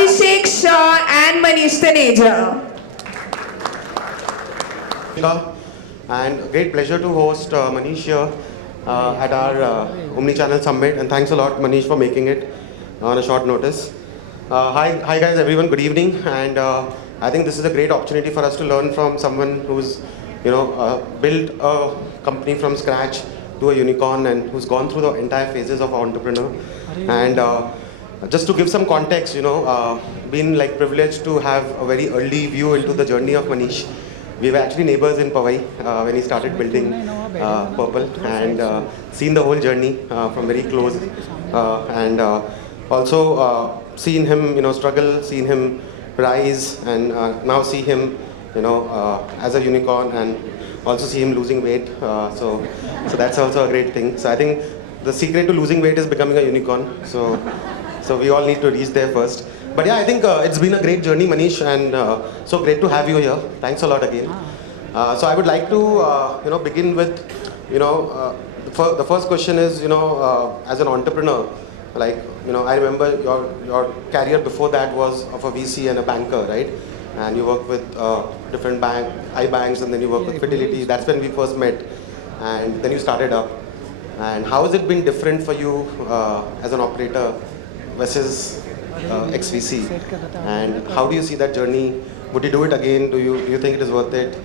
Abhishek Shah and Manish Taneja. And great pleasure to host Manish here at our Omni-channel summit. And thanks a lot, Manish, for making it on a short notice. Hi guys, everyone. Good evening. And I think this is a great opportunity for us to learn from someone who's, built a company from scratch to a unicorn and who's gone through the entire phases of entrepreneur. And just to give some context, been like privileged to have a very early view into the journey of Manish. We were actually neighbors in Powai when he started building Purplle, and seen the whole journey from very close, and also seen him struggle, seen him rise, and now see him as a unicorn, and also see him losing weight. So that's also a great thing. So I think the secret to losing weight is becoming a unicorn. So we all need to reach there first. But yeah, I think it's been a great journey, Manish, and so great to have you here. Thanks a lot again. So I would like to begin with the first question is as an entrepreneur, like I remember your career before that was of a VC and a banker, right? And you worked with different banks, and then you worked with Fidelity. That's when we first met, and then you started up. And how has it been different for you as an operator versus ex-VC? And how do you see that journey? Would you do it again? Do you think it is worth it?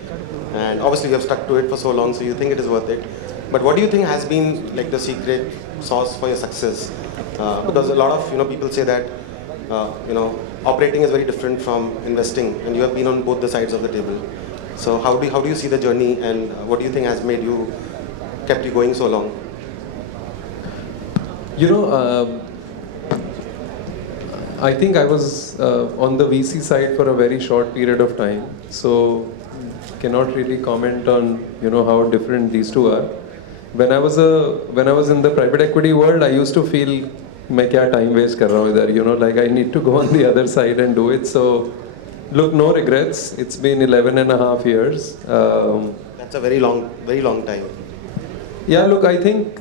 And obviously you have stuck to it for so long, so you think it is worth it. But what do you think has been like the secret sauce for your success? Because a lot of people say that operating is very different from investing, and you have been on both the sides of the table. So how do you see the journey, and what do you think has kept you going so long? I think I was on the VC side for a very short period of time, so cannot really comment on how different these two are. When I was in the private equity world, I used to feel मैं क्या time waste कर रहा हूँ इधर, like I need to go on the other side and do it. So look, no regrets. It's been 11.5 years. That's a very long time. Yeah, look, I think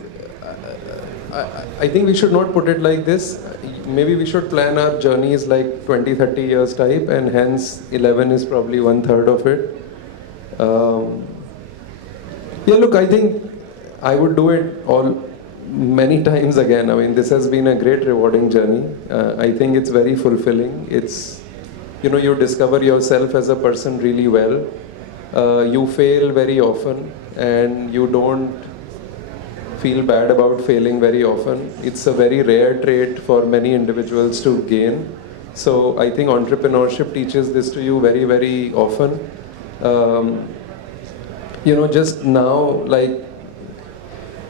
we should not put it like this. Maybe we should plan our journeys like 20-30 years type, and hence 11 is probably 1/3 of it. Yeah, look, I think I would do it all many times again. I mean, this has been a great rewarding journey. I think it's very fulfilling. It's, you discover yourself as a person really well. You fail very often, and you don't feel bad about failing very often. It's a very rare trait for many individuals to gain. So I think entrepreneurship teaches this to you very, very often. Just now, like,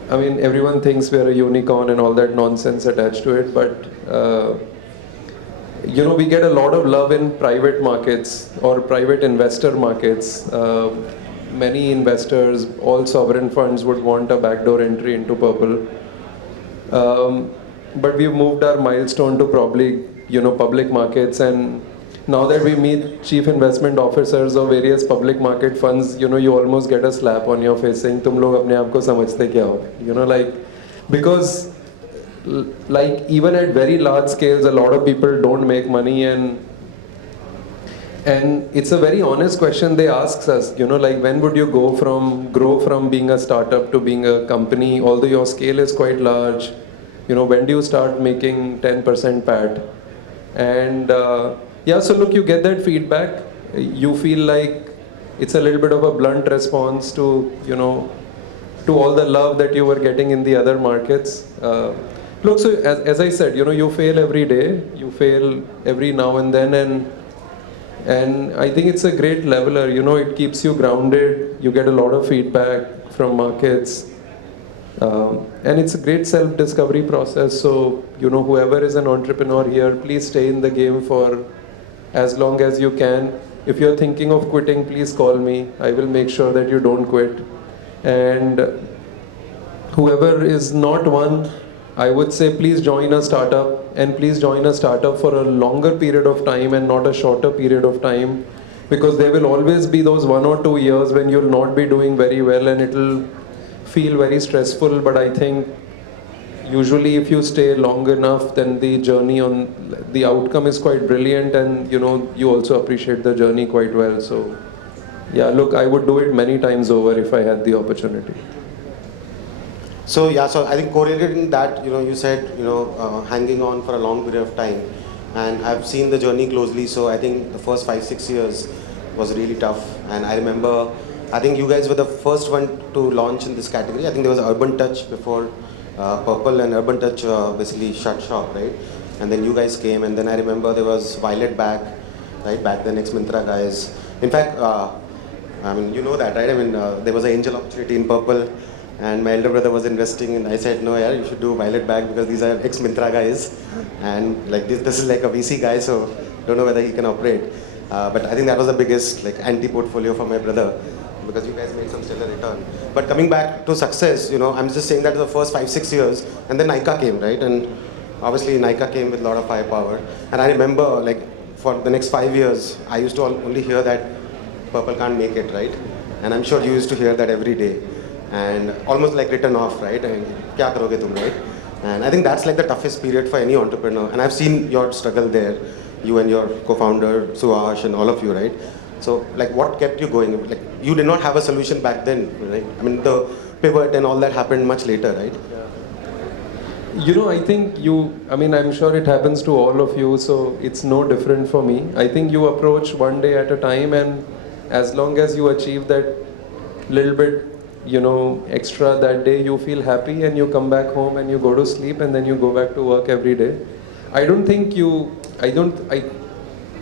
I mean, everyone thinks we're a unicorn and all that nonsense attached to it, but we get a lot of love in private markets or private investor markets. Many investors, all sovereign funds would want a backdoor entry into Purplle. But we've moved our milestone to probably, public markets, and now that we meet chief investment officers of various public market funds, you almost get a slap on your face saying, "Tum log apne aap ko samajhte kya ho?" Because like even at very large scales, a lot of people don't make money, and it's a very honest question they ask us, like when would you grow from being a startup to being a company, although your scale is quite large, when do you start making 10% PAT? And yeah, so look, you get that feedback. You feel like it's a little bit of a blunt response to, to all the love that you were getting in the other markets. Look, so as I said, you fail every day, you fail every now and then, and I think it's a great leveler. It keeps you grounded. You get a lot of feedback from markets. And it's a great self-discovery process. So, whoever is an entrepreneur here, please stay in the game for as long as you can. If you're thinking of quitting, please call me. I will make sure that you don't quit. And whoever is not one, I would say please join a startup, and please join a startup for a longer period of time and not a shorter period of time, because there will always be those 1 or 2 years when you'll not be doing very well and it'll feel very stressful. But I think usually if you stay long enough, then the journey on the outcome is quite brilliant, and you also appreciate the journey quite well. So yeah, look, I would do it many times over if I had the opportunity. So yeah, so I think correlating that, you said, hanging on for a long period of time, and I've seen the journey closely. So I think the first 5-6 years was really tough, and I remember, I think you guys were the first one to launch in this category. I think there was Urban Touch before Purplle, and Urban Touch basically shut shop, right? And then you guys came, and then I remember there was Violet back, right? Back then, ex-Myntra guys. In fact, I mean, you know that, right? I mean, there was an angel opportunity in Purplle, and my elder brother was investing, and I said, no, yeah, you should do Violet back because these are ex-Myntra guys, and like this is like a VC guy, so don't know whether he can operate. But I think that was the biggest like anti-portfolio for my brother, because you guys made some stellar return. But coming back to success, I'm just saying that the first 5-6 years, and then Nykaa came, right? And obviously Nykaa came with a lot of firepower. And I remember, like, for the next 5 years, I used to only hear that Purplle can't make it, right? And I'm sure you used to hear that every day. And almost like written off, right? And kya karoge tum, right? And I think that's like the toughest period for any entrepreneur. And I've seen your struggle there, you and your co-founder, Suhash, and all of you, right? So, like, what kept you going? Like, you did not have a solution back then, right? I mean, the pivot and all that happened much later, right? I think I'm sure it happens to all of you, so it's no different for me. I think you approach one day at a time, and as long as you achieve that little bit, extra that day, you feel happy, and you come back home and you go to sleep, and then you go back to work every day.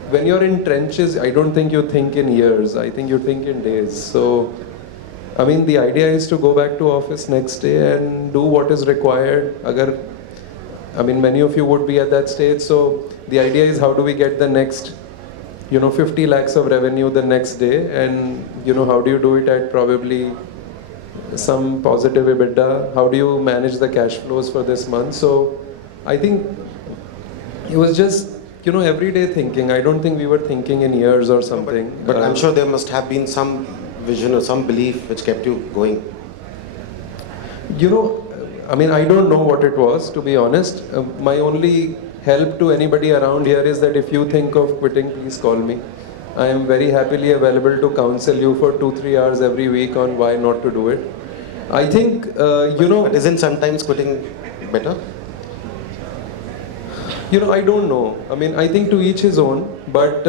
When you're in trenches, I don't think you think in years. I think you think in days. So, I mean, the idea is to go back to office next day and do what is required. Many of you would be at that stage. So, the idea is how do we get the next, 50 lakhs of revenue the next day, and, how do you do it at probably some positive EBITDA? How do you manage the cash flows for this month? So, I think it was just everyday thinking. I don't think we were thinking in years or something. But I'm sure there must have been some vision or some belief which kept you going. I don't know what it was, to be honest. My only help to anybody around here is that if you think of quitting, please call me. I am very happily available to counsel you for 2-3 hours every week on why not to do it. I think, But isn't sometimes quitting better? I don't know. I think to each his own, but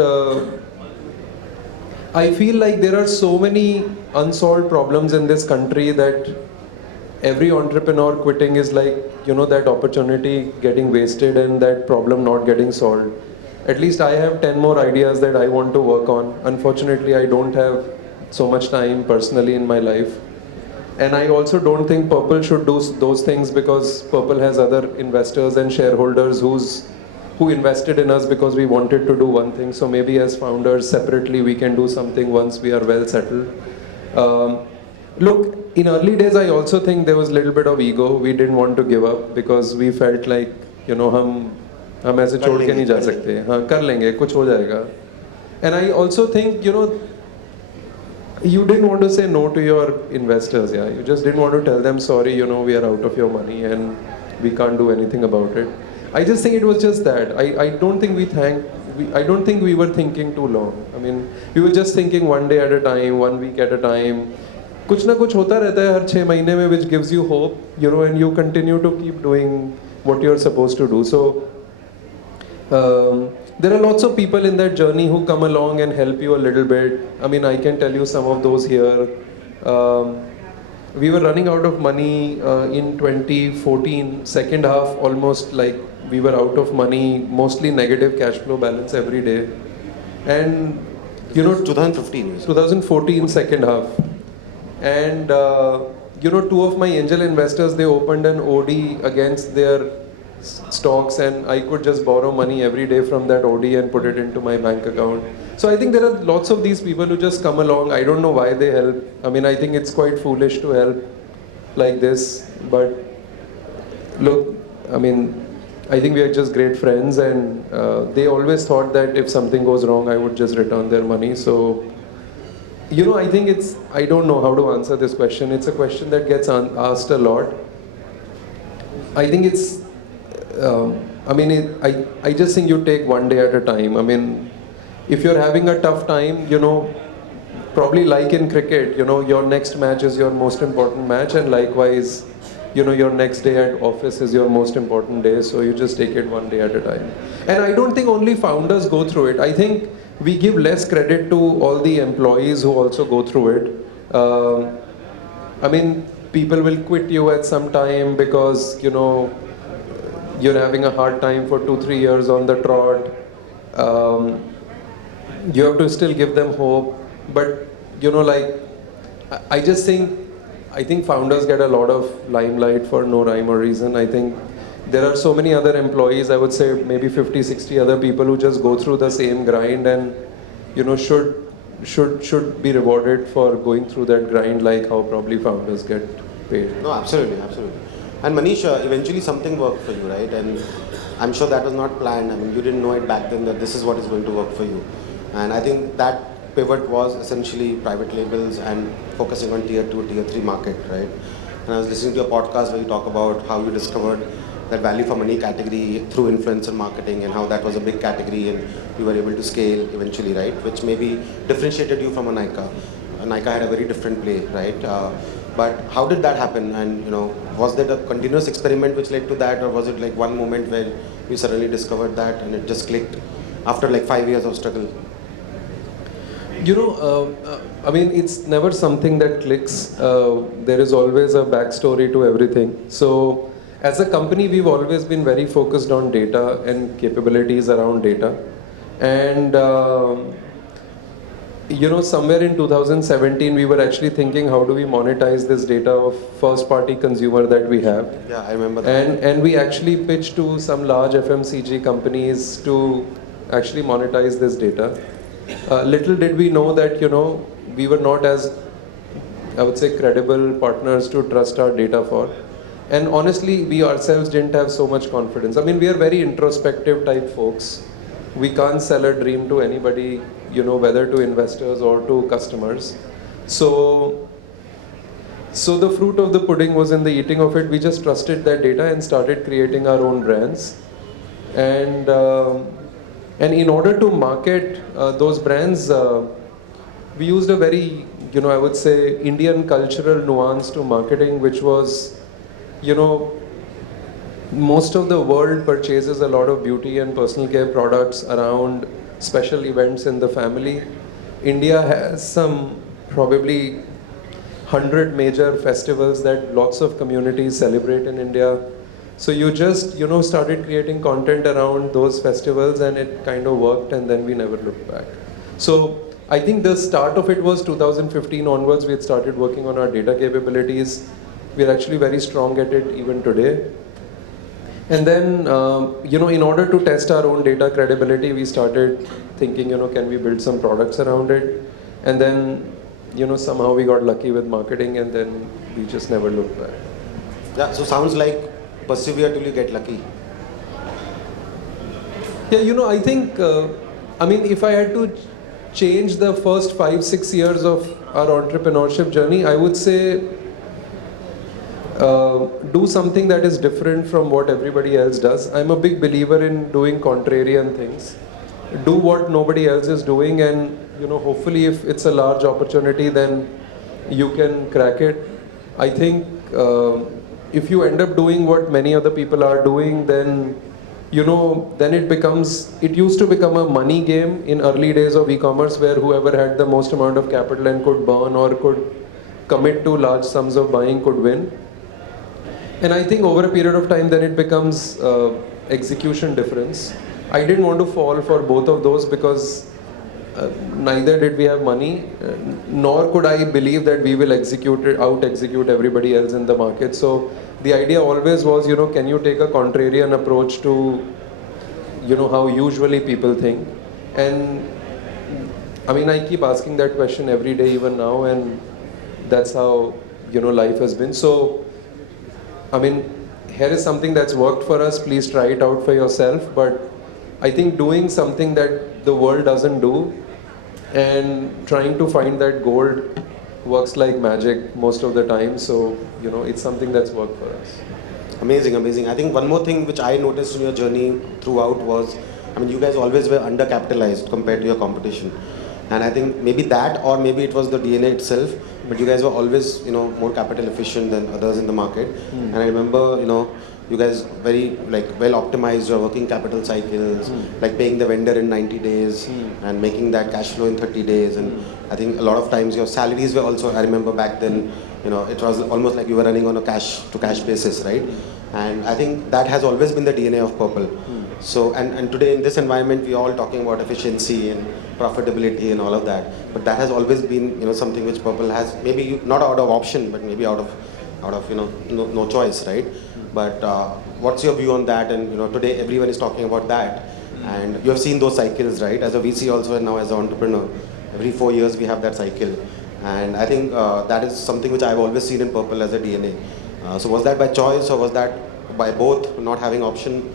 I feel like there are so many unsolved problems in this country that every entrepreneur quitting is like, that opportunity getting wasted and that problem not getting solved. At least I have 10 more ideas that I want to work on. Unfortunately, I don't have so much time personally in my life. And I also don't think Purplle should do those things, because Purplle has other investors and shareholders who invested in us because we wanted to do one thing. So maybe as founders separately we can do something once we are well settled. Look, in early days I also think there was a little bit of ego. We didn't want to give up because we felt like, हम ऐसे छोड़ के नहीं जा सकते. हाँ, कर लेंगे, कुछ हो जाएगा. And I also think, you didn't want to say no to your investors, yeah. You just didn't want to tell them, sorry, we are out of your money and we can't do anything about it. I just think it was just that. I don't think we were thinking too long. We were just thinking one day at a time, 1 week at a time. कुछ ना कुछ होता रहता है हर 6 महीने में, which gives you hope, and you continue to keep doing what you're supposed to do. So there are lots of people in that journey who come along and help you a little bit. I can tell you some of those here. We were running out of money in 2014, second half almost like we were out of money, mostly negative cash flow balance every day. And 2014 second half. And 2 of my angel investors, they opened an OD against their stocks, and I could just borrow money every day from that OD and put it into my bank account. So I think there are lots of these people who just come along. I don't know why they help. I think it's quite foolish to help like this, but look, I think we are just great friends, and they always thought that if something goes wrong, I would just return their money. So, I think I don't know how to answer this question. It's a question that gets asked a lot. I think it's, I just think you take one day at a time. I mean, if you're having a tough time, probably like in cricket, your next match is your most important match, and likewise, your next day at office is your most important day, so you just take it one day at a time. And I don't think only founders go through it. I think we give less credit to all the employees who also go through it. I mean, people will quit you at some time because, you're having a hard time for 2-3 years on the trot. You have to still give them hope. But, I just think, founders get a lot of limelight for no rhyme or reason. I think there are so many other employees, I would say maybe 50, 60 other people who just go through the same grind and, should be rewarded for going through that grind like how probably founders get paid. No, absolutely, absolutely. And Manish, eventually something worked for you, right? And I'm sure that was not planned. I mean, you didn't know it back then that this is what is going to work for you. And I think that pivot was essentially private labels and focusing on tier 2, tier 3 market, right? And I was listening to your podcast where you talk about how you discovered that value for money category through influencer marketing and how that was a big category and you were able to scale eventually, right? Which maybe differentiated you from a Nykaa. Nykaa had a very different play, right? But how did that happen? And was there a continuous experiment which led to that, or was it like one moment where you suddenly discovered that and it just clicked after like 5 years of struggle? It's never something that clicks. There is always a backstory to everything. So, as a company, we've always been very focused on data and capabilities around data. And, somewhere in 2017, we were actually thinking, how do we monetize this data of first-party consumer that we have? Yeah, I remember that. And we actually pitched to some large FMCG companies to actually monetize this data. Little did we know that, we were not as, I would say, credible partners to trust our data for. And honestly, we ourselves didn't have so much confidence. I mean, we are very introspective type folks. We can't sell a dream to anybody, whether to investors or to customers. So the fruit of the pudding was in the eating of it. We just trusted that data and started creating our own brands. And in order to market those brands, we used a very, I would say, Indian cultural nuance to marketing, which was, most of the world purchases a lot of beauty and personal care products around special events in the family. India has some probably 100 major festivals that lots of communities celebrate in India. So you just, started creating content around those festivals and it kind of worked, and then we never looked back. So I think the start of it was 2015 onwards. We had started working on our data capabilities. We're actually very strong at it even today. And then, in order to test our own data credibility, we started thinking, can we build some products around it? And then, somehow we got lucky with marketing, and then we just never looked back. Yeah, so sounds like persevere till you get lucky. Yeah, I think, if I had to change the first 5-6 years of our entrepreneurship journey, I would say do something that is different from what everybody else does. I'm a big believer in doing contrarian things. Do what nobody else is doing, and hopefully if it's a large opportunity, then you can crack it. I think if you end up doing what many other people are doing, then then it used to become a money game in early days of e-commerce, where whoever had the most amount of capital and could burn or could commit to large sums of buying could win. And I think over a period of time, then it becomes execution difference. I didn't want to fall for both of those because neither did we have money, nor could I believe that we will out-execute everybody else in the market. So the idea always was, can you take a contrarian approach to, how usually people think? And I keep asking that question every day, even now, and that's how, life has been. So, here is something that's worked for us. Please try it out for yourself. But I think doing something that the world doesn't do and trying to find that gold works like magic most of the time. So, it's something that's worked for us. Amazing, amazing. I think one more thing which I noticed in your journey throughout was, I mean, you guys always were undercapitalized compared to your competition. And I think maybe that, or maybe it was the DNA itself, but you guys were always, more capital efficient than others in the market. And I remember, you guys very well optimized your working capital cycles, like paying the vendor in 90 days and making that cash flow in 30 days. And I think a lot of times your salaries were also, I remember back then, it was almost like you were running on a cash to cash basis, right? And I think that has always been the DNA of Purplle. So, and today in this environment, we're all talking about efficiency and profitability and all of that. But that has always been, something which Purplle has, maybe not out of option, but maybe out of no choice, right? But what's your view on that? And today everyone is talking about that, and you have seen those cycles, right? As a VC also, and now as an entrepreneur, every 4 years we have that cycle, and I think that is something which I've always seen in Purplle as a DNA. So was that by choice, or was that by both, not having option?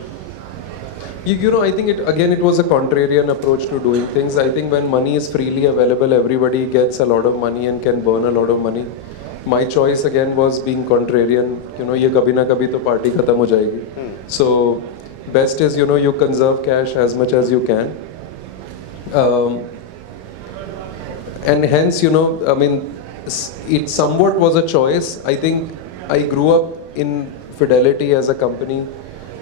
I think it was a contrarian approach to doing things. I think when money is freely available, everybody gets a lot of money and can burn a lot of money. My choice again was being contrarian. ये कभी ना कभी तो party खत्म हो जाएगी. So best is you conserve cash as much as you can. And hence I mean it somewhat was a choice. I think I grew up in Fidelity as a company.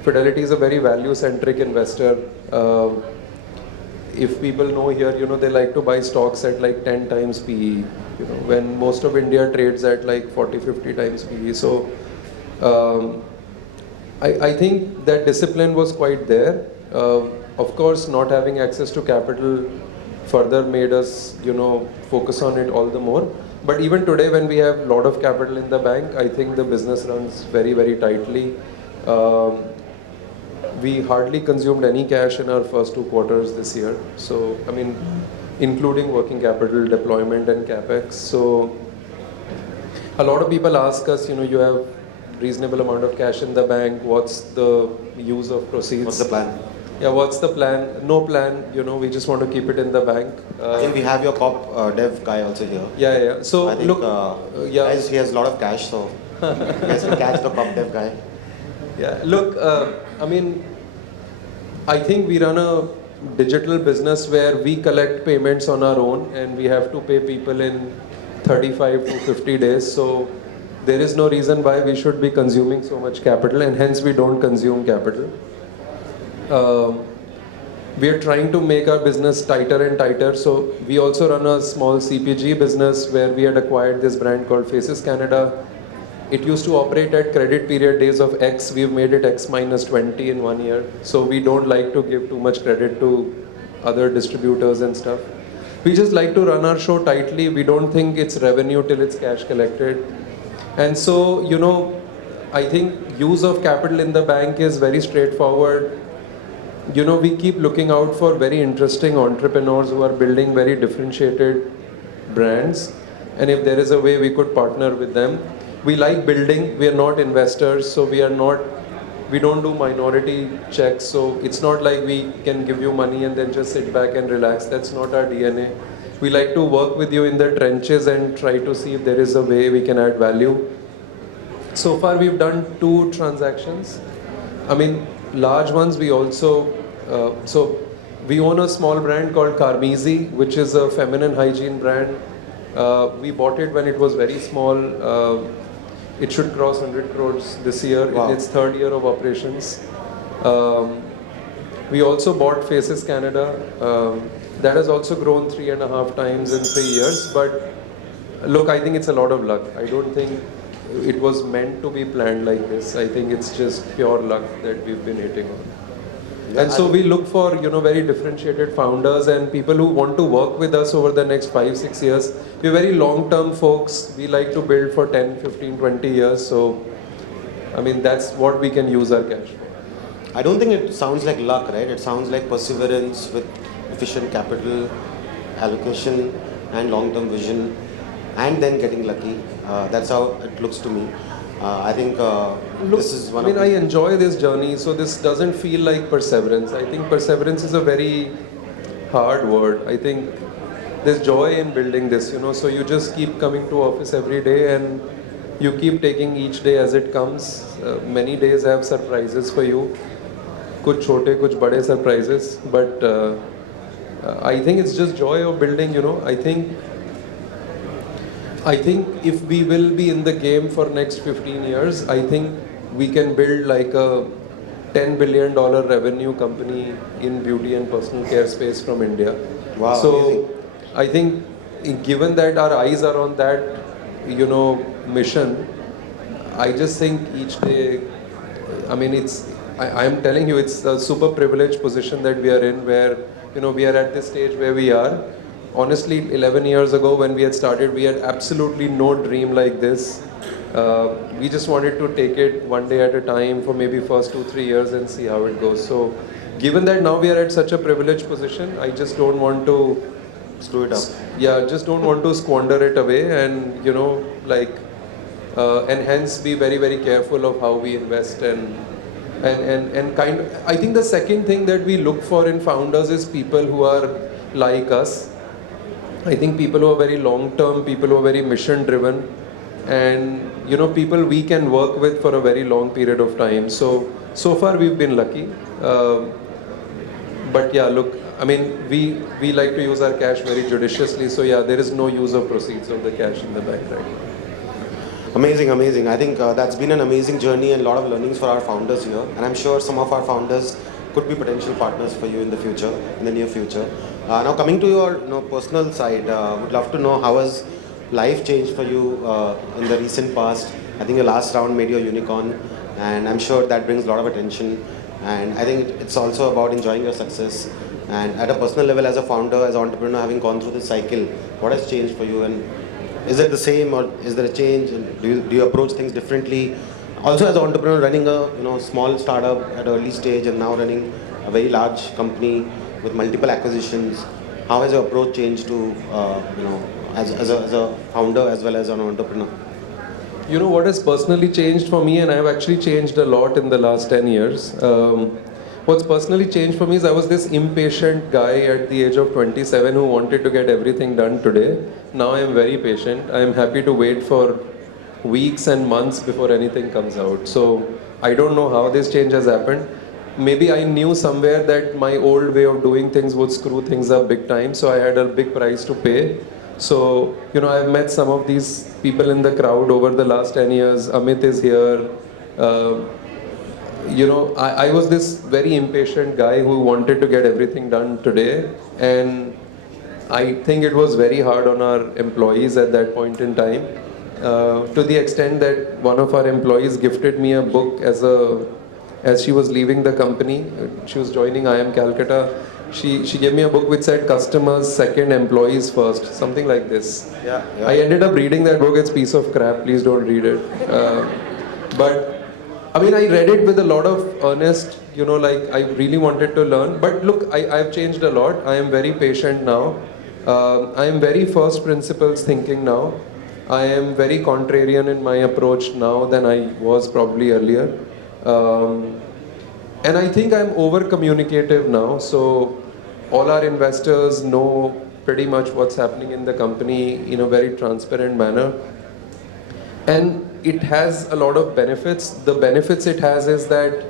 Fidelity is a very value-centric investor. If people know here, they like to buy stocks at like 10 times PE, when most of India trades at like 40, 50 times PE. So I think that discipline was quite there. Of course, not having access to capital further made us, focus on it all the more. But even today, when we have a lot of capital in the bank, I think the business runs very, very tightly. We hardly consumed any cash in our first 2 quarters this year. So, I mean, including working capital deployment and capex. So, a lot of people ask us, you have reasonable amount of cash in the bank. What's the use of proceeds? What's the plan? Yeah, what's the plan? No plan. We just want to keep it in the bank. I think we have your cop dev guy also here. Yeah. So I think, look, guys, he has a lot of cash, so you guys can catch the cop dev guy. Yeah, look, I mean, I think we run a digital business where we collect payments on our own and we have to pay people in 35 to 50 days. So there is no reason why we should be consuming so much capital, and hence we don't consume capital. We are trying to make our business tighter and tighter. So we also run a small CPG business where we had acquired this brand called Faces Canada. It used to operate at credit period days of X. We've made it X minus 20 in 1 year. So we don't like to give too much credit to other distributors and stuff. We just like to run our show tightly. We don't think it's revenue till it's cash collected. And so, I think use of capital in the bank is very straightforward. We keep looking out for very interesting entrepreneurs who are building very differentiated brands. And if there is a way we could partner with them. We like building, we are not investors, so we don't do minority checks. So it's not like we can give you money and then just sit back and relax. That's not our DNA. We like to work with you in the trenches and try to see if there is a way we can add value. So far we've done 2 transactions. I mean, large ones. We also, so we own a small brand called Carmeezy, which is a feminine hygiene brand. We bought it when it was very small. It should cross 100 crores this year. Wow. In its 3rd year of operations. We also bought Faces Canada. That has also grown 3.5 times in 3 years. But look, I think it's a lot of luck. I don't think it was meant to be planned like this. I think it's just pure luck that we've been hitting on. Yeah, and so we look for, very differentiated founders and people who want to work with us over the next 5-6 years. We're very long-term folks. We like to build for 10, 15, 20 years. So, I mean, that's what we can use our cash for. I don't think it sounds like luck, right? It sounds like perseverance with efficient capital allocation and long-term vision, and then getting lucky. That's how it looks to me. I think this is one I enjoy this journey, so this doesn't feel like perseverance. I think perseverance is a very hard word. I think there's joy in building this, so you just keep coming to office every day and you keep taking each day as it comes. Many days have surprises for you. Kuch chote, kuch bade surprises. But I think it's just joy of building, you know. I think if we will be in the game for next 15 years, I think we can build like a $10 billion revenue company in beauty and personal care space from India. Wow, So amazing. I think given that our eyes are on that, you know, mission, I just think each day, I mean, I'm telling you, it's a super privileged position that we are in where, you know, we are at this stage where we are. Honestly, 11 years ago when we had started, we had absolutely no dream like this. We just wanted to take it one day at a time for maybe first 2-3 years and see how it goes. So given that now we are at such a privileged position, I just don't want to Screw it up. yeah, just don't want to squander it away, and you know, like, and hence be very, very careful of how we invest and kind of, I think the second thing that we look for in founders is people who are like us. I think people who are very long term, people who are very mission driven, and you know, people we can work with for a very long period of time. So far we've been lucky. But yeah, look, I mean, we like to use our cash very judiciously. So yeah, there is no use of proceeds of the cash in the bank right now. Amazing, amazing. I think that's been an amazing journey and a lot of learnings for our founders here. And I'm sure some of our founders could be potential partners for you in the future, in the near future. Now coming to your personal side, would love to know how has life changed for you in the recent past. I think your last round made you a unicorn, and I'm sure that brings a lot of attention. And I think it's also about enjoying your success. And at a personal level, as a founder, as an entrepreneur, having gone through this cycle, what has changed for you? And is it the same, or is there a change? And do you approach things differently? Also, as an entrepreneur, running a small startup at an early stage, and now running a very large company with multiple acquisitions, how has your approach changed to as a founder as well as an entrepreneur? You know what has personally changed for me, and I have actually changed a lot in the last 10 years. What's personally changed for me is I was this impatient guy at the age of 27 who wanted to get everything done today. Now I am very patient. I am happy to wait for weeks and months before anything comes out. So I don't know how this change has happened. Maybe I knew somewhere that my old way of doing things would screw things up big time, so I had a big price to pay. So, you know, I've met some of these people in the crowd over the last 10 years. Amit is here. You know, I was this very impatient guy who wanted to get everything done today. And I think it was very hard on our employees at that point in time. To the extent that one of our employees gifted me a book as she was leaving the company. She was joining IIM Calcutta. She gave me a book which said customers second, employees first, something like this. Yeah. I ended up reading that book. It's a piece of crap. Please don't read it. But I mean, I read it with a lot of earnest, you know, like I really wanted to learn. But look, I've changed a lot. I am very patient now. I am very first principles thinking now. I am very contrarian in my approach now than I was probably earlier. And I think I'm over communicative now. So all our investors know pretty much what's happening in the company in a very transparent manner. And it has a lot of benefits. The benefits it has is that,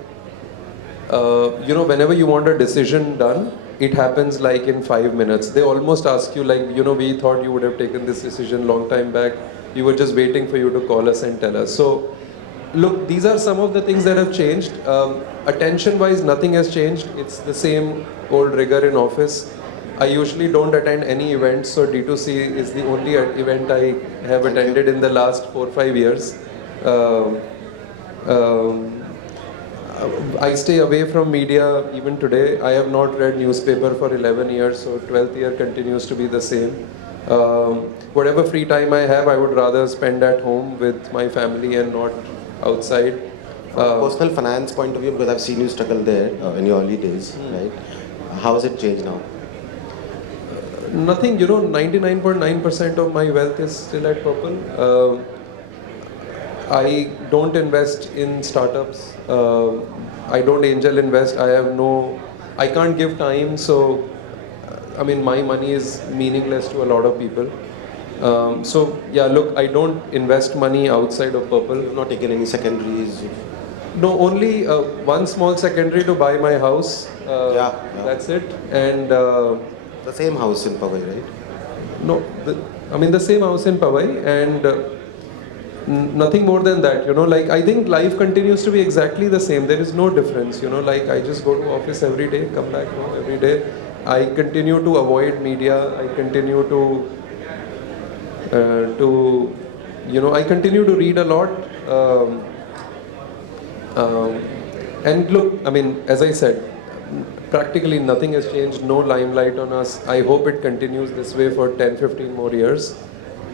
you know, whenever you want a decision done, it happens like in 5 minutes. They almost ask you like, you know, we thought you would have taken this decision long time back. We were just waiting for you to call us and tell us. So, look, these are some of the things that have changed. Attention-wise, nothing has changed. It's the same old rigor in office. I usually don't attend any events, so D2C is the only event I have attended in the last 4-5 years. I stay away from media even today. I have not read newspaper for 11 years, so 12th year continues to be the same. Whatever free time I have, I would rather spend at home with my family and not outside. From a personal finance point of view, because I've seen you struggle there in your early days, right? How has it changed now? Nothing, you know, 99.9% of my wealth is still at Purplle. I don't invest in startups. I don't angel invest. I can't give time, so I mean, my money is meaningless to a lot of people. So yeah, look, I don't invest money outside of Purplle. You've not taken any secondaries. No, only one small secondary to buy my house. Yeah. That's it. And The same house in Powai, right? no, I mean the same house in Powai, and nothing more than that. Like I think life continues to be exactly the same. There is no difference. Like I just go to office every day, come back home every day. I continue to avoid media. I continue I continue to read a lot. And look, I mean, as I said, practically nothing has changed, no limelight on us. I hope it continues this way for 10, 15 more years.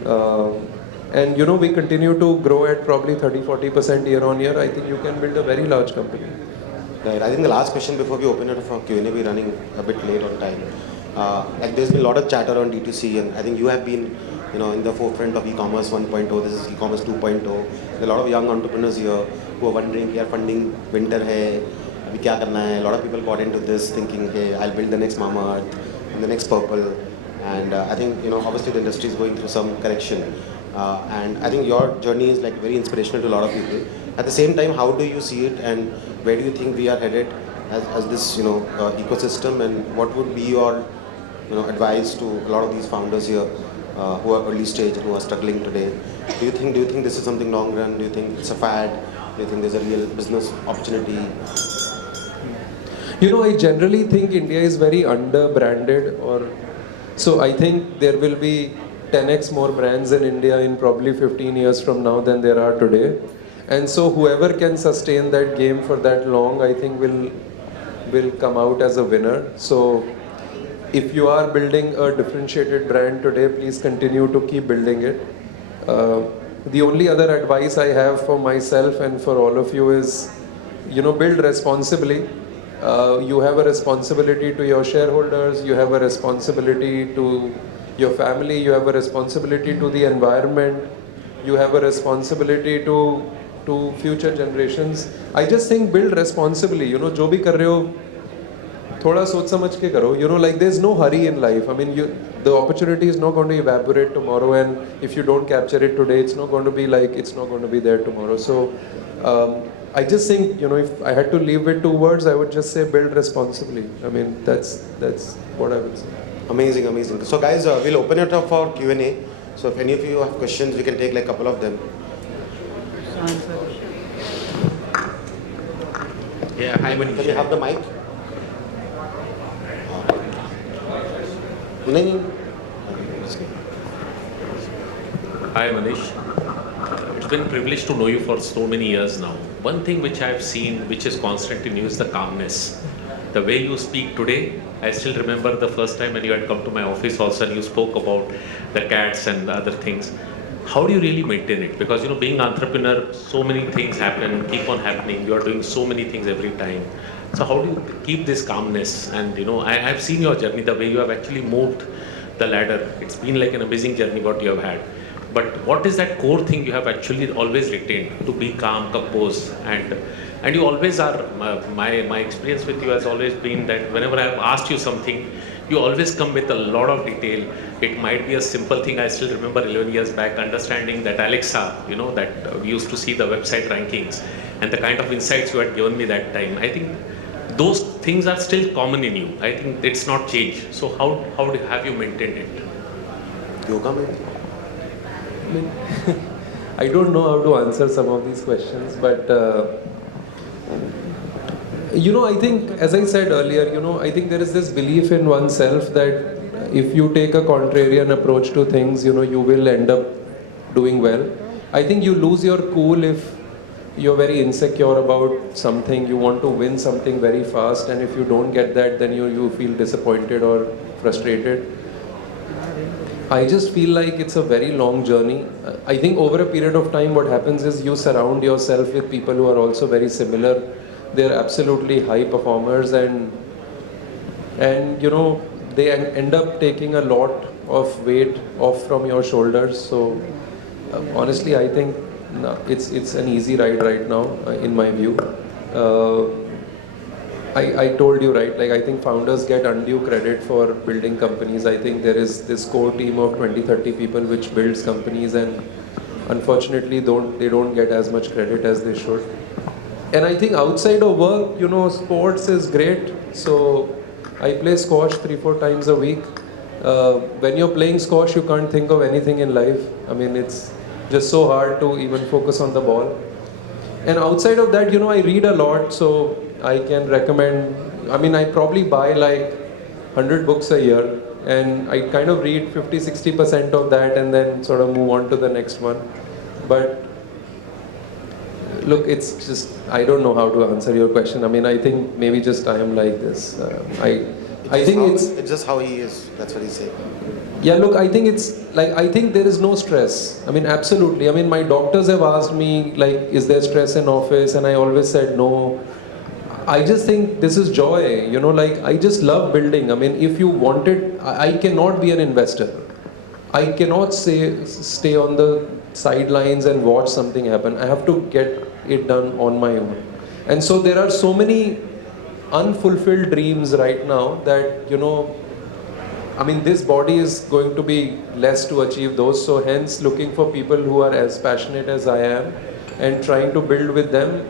And we continue to grow at probably 30-40% year on year. I think you can build a very large company. Right. I think the last question before we open it for Q&A, we're running a bit late on time. Like there's been a lot of chatter on D2C, and I think you have been, in the forefront of e-commerce 1.0. This is e-commerce 2.0. There are a lot of young entrepreneurs here who are wondering, "Yaar, funding winter hai, abhi kya karna hai?" A lot of people got into this thinking, "Hey, I'll build the next Mama Earth and the next Purplle." And I think, obviously the industry is going through some correction. And I think your journey is like very inspirational to a lot of people. At the same time, how do you see it, and where do you think we are headed as this, ecosystem? And what would be your, advice to a lot of these founders here who are early stage and who are struggling today? Do you think this is something long run? Do you think it's a fad? Do you think there's a real business opportunity? I generally think India is very under-branded, so I think there will be 10x more brands in India in probably 15 years from now than there are today. And so whoever can sustain that game for that long, I think will come out as a winner. So if you are building a differentiated brand today, please continue to keep building it. The only other advice I have for myself and for all of you is, build responsibly. You have a responsibility to your shareholders, you have a responsibility to your family, you have a responsibility to the environment, you have a responsibility to future generations. I just think build responsibly. जो भी कर रहे हो, थोड़ा सोच समझ के करो. Like there's no hurry in life. I mean, the opportunity is not going to evaporate tomorrow, and if you don't capture it today, it's not going to be like it's not going to be there tomorrow. So I just think, if I had to leave with 2 words, I would just say build responsibly. I mean, that's what I would say. Amazing, amazing. So guys, we'll open it up for Q&A. So if any of you have questions, we can take like a couple of them. Yeah, hi Manish. Can you have the mic? नहीं. Hi Manish. It's been a privilege to know you for so many years now. One thing which I've seen, which is constant in you, is the calmness. The way you speak today, I still remember the first time when you had come to my office also and you spoke about the cats and the other things. How do you really maintain it? Because being an entrepreneur, so many things happen, keep on happening. You are doing so many things every time. So how do you keep this calmness? And I've seen your journey, the way you have actually moved the ladder. It's been like an amazing journey what you have had. But what is that core thing you have actually always retained to be calm, composed, and you always are. My experience with you has always been that whenever I have asked you something, you always come with a lot of detail. It might be a simple thing. I still remember 11 years back understanding that Alexa, that we used to see the website rankings and the kind of insights you had given me that time. I think those things are still common in you. I think it's not changed. So how have you maintained it? Yoga maybe? I don't know how to answer some of these questions, but I think, as I said earlier, I think there is this belief in oneself that if you take a contrarian approach to things, you will end up doing well. I think you lose your cool if you're very insecure about something, you want to win something very fast, and if you don't get that, then you feel disappointed or frustrated. I just feel like it's a very long journey. I think over a period of time, what happens is you surround yourself with people who are also very similar. They're absolutely high performers, and they end up taking a lot of weight off from your shoulders. So honestly, I think it's an easy ride right now, in my view. I told you, right, like I think founders get undue credit for building companies. I think there is this core team of 20-30 people which builds companies, and unfortunately they don't get as much credit as they should. And I think outside of work, sports is great. So I play squash 3-4 times a week. When you're playing squash, you can't think of anything in life. I mean, it's just so hard to even focus on the ball. And outside of that, I read a lot, so I can recommend, I probably buy like 100 books a year, and I kind of read 50-60% of that and then sort of move on to the next one. But look, it's just, I don't know how to answer your question. I think maybe just I am like this. I think it's just how he is. That's what he's saying. Yeah, look, I think it's like, I think there is no stress. Absolutely. My doctors have asked me, like, is there stress in office? And I always said no. I just think this is joy, like, I just love building. If you wanted, I cannot be an investor. I cannot stay on the sidelines and watch something happen. I have to get it done on my own. And so there are so many unfulfilled dreams right now that, this body is going to be less to achieve those. So hence looking for people who are as passionate as I am and trying to build with them.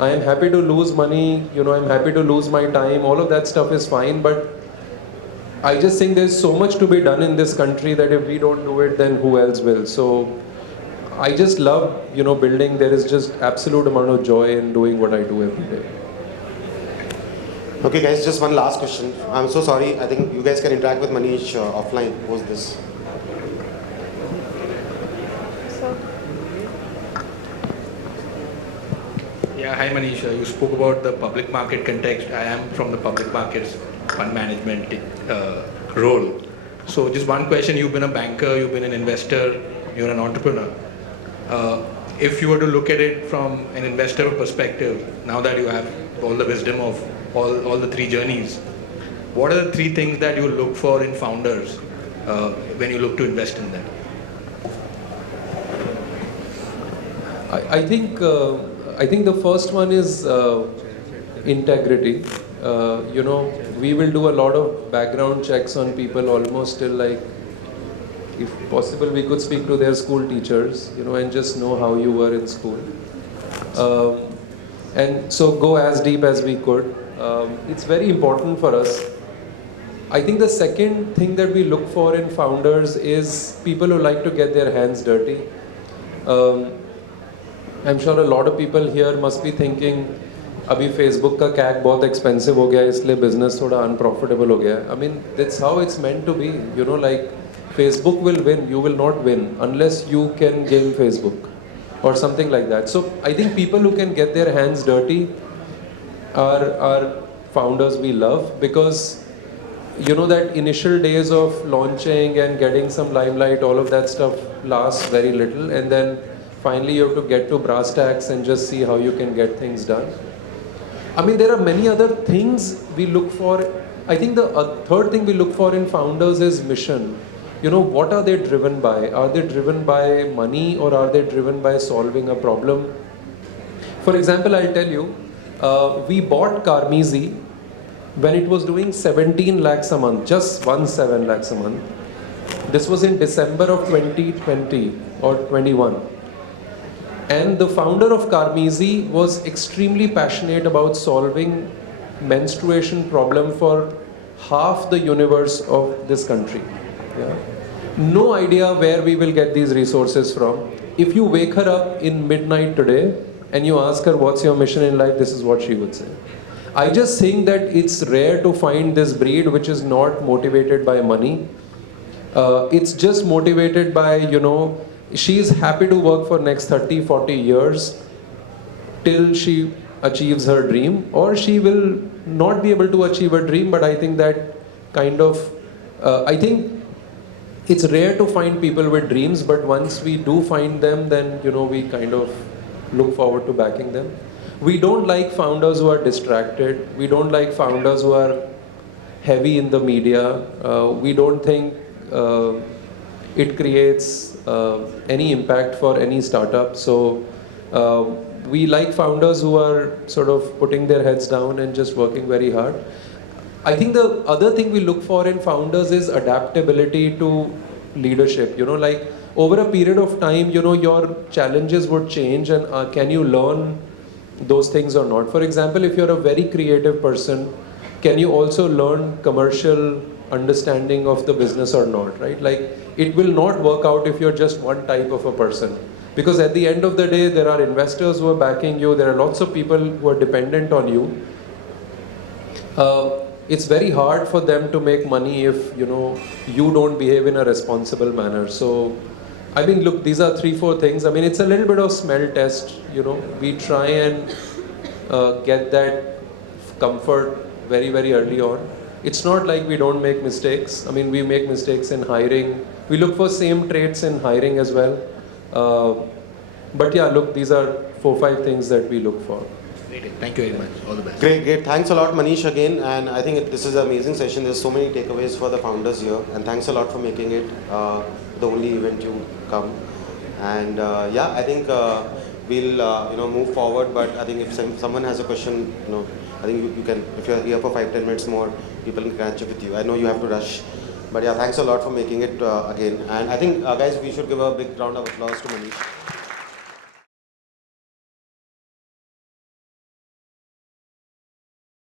I am happy to lose money, I'm happy to lose my time. All of that stuff is fine. But I just think there's so much to be done in this country that if we don't do it, then who else will? So I just love, building. There is just absolute amount of joy in doing what I do every day. Okay guys, just one last question. I'm so sorry. I think you guys can interact with Manish offline post this. Yeah, hi Manish. You spoke about the public market context. I am from the public markets fund management role. So just one question, you've been a banker, you've been an investor, you're an entrepreneur. If you were to look at it from an investor perspective, now that you have all the wisdom of all the three journeys, what are the three things that you look for in founders when you look to invest in them? I think the first one is integrity. We will do a lot of background checks on people, almost till, like, if possible, we could speak to their school teachers, and just know how you were in school. And so go as deep as we could. It's very important for us. I think the second thing that we look for in founders is people who like to get their hands dirty. I'm sure a lot of people here must be thinking, अभी Facebook का CAC बहुत expensive हो गया, इसलिए business थोड़ा unprofitable हो गया. That's how it's meant to be. Like, Facebook will win, you will not win unless you can game Facebook or something like that. So I think people who can get their hands dirty are founders we love, because that initial days of launching and getting some limelight, all of that stuff lasts very little, and then finally you have to get to brass tacks and just see how you can get things done. There are many other things we look for. I think the third thing we look for in founders is mission. What are they driven by? Are they driven by money, or are they driven by solving a problem? For example, I'll tell you, we bought Carmezy when it was doing 17 lakhs a month, just 17 lakhs a month. This was in December of 2020 or 21. And the founder of Carmezy was extremely passionate about solving menstruation problem for half the universe of this country. Yeah. No idea where we will get these resources from. If you wake her up in midnight today and you ask her what's your mission in life, this is what she would say. I just think that it's rare to find this breed which is not motivated by money. It's just motivated by, she is happy to work for next 30, 40 years till she achieves her dream, or she will not be able to achieve her dream. But I think that kind of, I think it's rare to find people with dreams, but once we do find them, then, we kind of look forward to backing them. We don't like founders who are distracted. We don't like founders who are heavy in the media. We don't think it creates any impact for any startup. So we like founders who are sort of putting their heads down and just working very hard. I think the other thing we look for in founders is adaptability to leadership. Like over a period of time, your challenges would change, and can you learn those things or not? For example, if you're a very creative person, can you also learn commercial understanding of the business or not, right? Like it will not work out if you're just one type of a person. Because at the end of the day, there are investors who are backing you, there are lots of people who are dependent on you. It's very hard for them to make money if you don't behave in a responsible manner. So I mean, look, these are 3-4 things. I mean, it's a little bit of smell test. We try and get that comfort very, very early on. It's not like we don't make mistakes. I mean, we make mistakes in hiring. We look for same traits in hiring as well. But yeah, look, these are 4-5 things that we look for. Great. Thank you very much. All the best. Great. Thanks a lot, Manish, again. And I think this is an amazing session. There's so many takeaways for the founders here. And thanks a lot for making it the only event you come. And yeah, I think we'll move forward. But I think if someone has a question, I think you can, if you're here for 5-10 minutes more, people can catch up with you. I know you have to rush. But yeah, thanks a lot for making it again. And I think, guys, we should give a big round of applause to Manish.